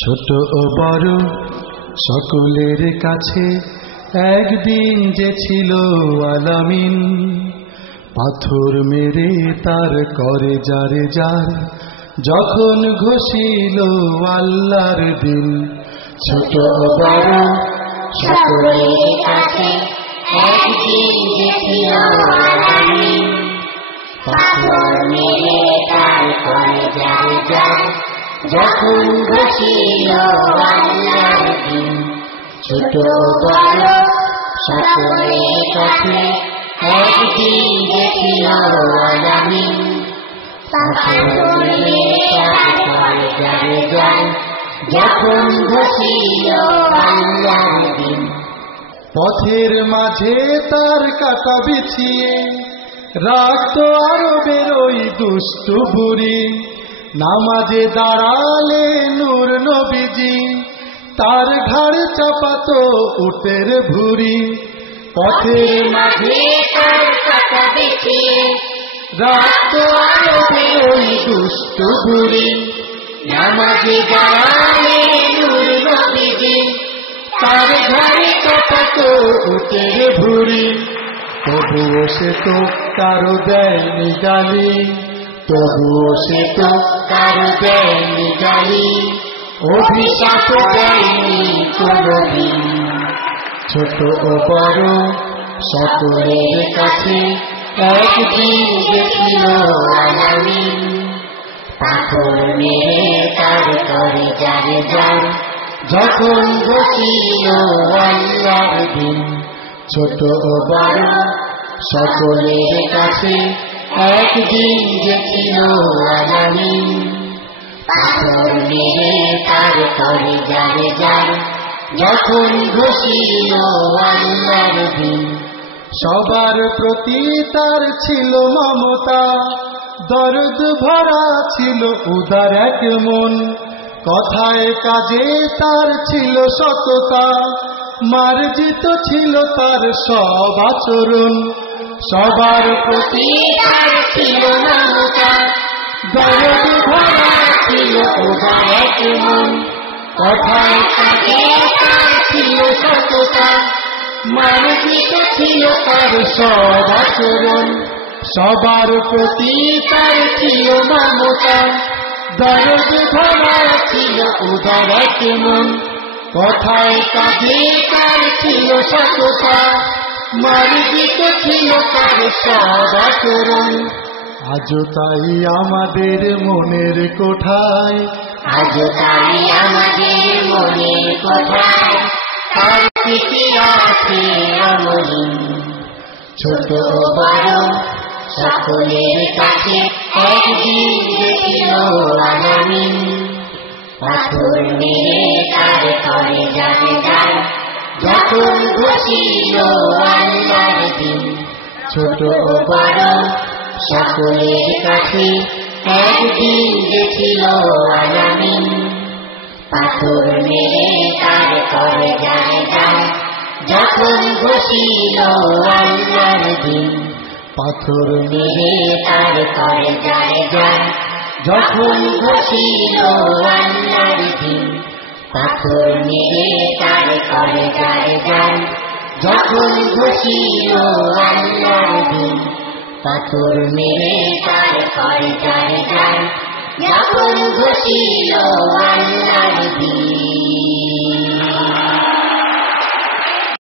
ছোট ও বড় সকলের কাছে একদিন যে ছিল আলামিন, পাথর মেরে তার করে যারে যার যখন ঘোষিল আল্লাহর দিন। ছোট ও বড় সকলের কাছে একদিন যে ছিল আলামিন, পাথর মেরে তার করে যারে যার যখন ঘোষিল আল্লাহর দিন। ছোট বড় সকলের কাছে একদিন যে ছিল আলামিন, পাথর মেরে তার করে যারে যার যখন ঘোষিল আল্লাহর দিন। পথের মাঝে তার কাটা বিছিয়ে রাখতো আরবের ওই দুষ্ট বুড়ি, নামাজে দাঁড়ালে নূর নবীজি তার ঘাড় চাপাতো উটের ভুরি। পথের মাঝে তার কাটা বিছিয়ে রাখতো আরবের ওই দুষ্ট বুড়ি, নামাজে দাঁড়ালে নূর নবীজি তার ঘাড়ে চাপাতো উটের ভুরি। তবুও সে তো কারো দেয়নি গালি, তবুও সে তো কারো দেয়নি গালি, অভিশাপ দেয়নি কোনদিন। ছোট ও বড় সকলের কাছে একদিন যে ছিল আলামিন, পাথর মেরে তার করে যারে যার যখন ঘোষিল আল্লাহর দিন। ছোট ও বড় সকলের কাছে একদিন যে ছিল আলামিন, পাথর মেরে তার করে যারে যার যখন ঘোষিল আল্লাহর দিন। সবার প্রতি তার ছিল মমতা, দরদ ভরা ছিল উদার এক মন, কথায় কাজে তার ছিল সততা, মার্জিত ছিল তার সব আচরণ। সবার প্রতি তার ছিল মমতা, দরদ ভরা ছিল উদার এক মন, কথায় কাজে তার ছিল সততা, মার্জিত ছিল তার সব আচরণ। সবার প্রতি তার ছিল মমতা, দরদ ভরা ছিল উদার এক মন, কথায় কাজে তার ছিল সততা, মার্জিত ছিল তার সব আচরণ। আজও তাই আমাদের মনের কোঠায়, আজও তাই আমাদের মনের কোঠায় তার স্মৃতি আছে অমলিন। ছোট ও বড় সকলের কাছে একদিন যে ছিল আলামিন, পাথর মেরে তার করে যারে যার যখন ঘোষিল আল্লাহর দিন। ছোট ও বড় সকলের কাছে একদিন যে ছিল আলামিন, পাথর মেরে তার করে যারে যার যখন ঘোষিল আল্লাহর দিন। পাথর মেরে তার করে যারে যার যখন ঘোষিল আল্লাহর দিন। পাথর মেরে তার করে যারে যার যখন ঘোষিল আল্লাহর দিন। পাথর মেরে তার করে যারে যার যখন ঘোষিল আল্লাহর